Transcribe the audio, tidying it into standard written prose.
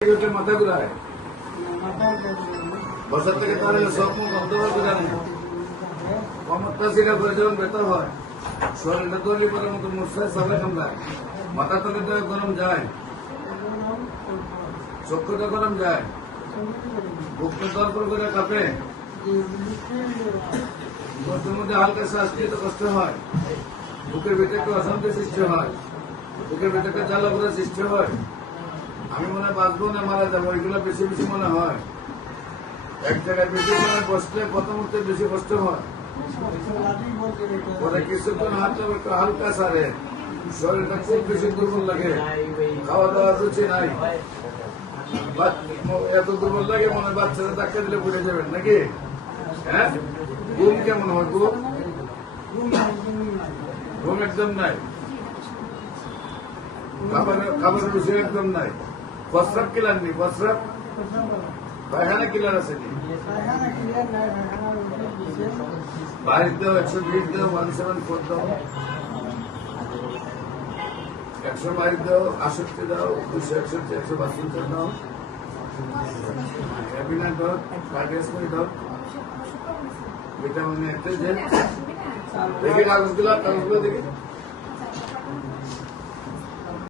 মাথা ঘুরায় বছর থেকে তার সব মুখ অন্ধকার করে জানে ক্ষমতা শিকার করে যখন বেতর হয় শরীরটা তৈরি করার মতো মশায় সবাই কামড়ায় মাথা তলে তো গরম যায় চক্ষুটা গরম যায় বুকটা তরপর করে কাঁপে কষ্টের মধ্যে হালকা শ্বাস নিতে কষ্ট হয় বুকের ভিতরে একটু অশান্তি সৃষ্টি হয় বুকের ভিতরে একটা জ্বালা করে সৃষ্টি হয় আমি মনে হয় বাঁচবো না মারা যাবো এগুলো বেশি বেশি মনে হয় এক জায়গায় বেশি মনে বসলে প্রথম মুহূর্তে বেশি কষ্ট হয় পরে কিছুক্ষণ হাতটা একটু হালকা সারে শরীরটা খুব বেশি দুর্বল লাগে খাওয়া দাওয়ার রুচি নাই এত দুর্বল লাগে মনে হয় বাচ্চারা ধাক্কা দিলে বুঝে যাবেন নাকি হ্যাঁ ঘুম কেমন হয় ঘুম একদম নাই খাবারের রুচি একদম নাই প্রস্রাব কিলার নি প্রস্রাব পায়খানা কিলার আছে নি বাইশ দাও 120 দাও 174 দাও 122 দাও 68 দাও 261 172 দাও হ্যাপিনাট দাও কার্ডিয়াসমি দাও ভিটামিন একটা দেখি কাগজগুলো দেখি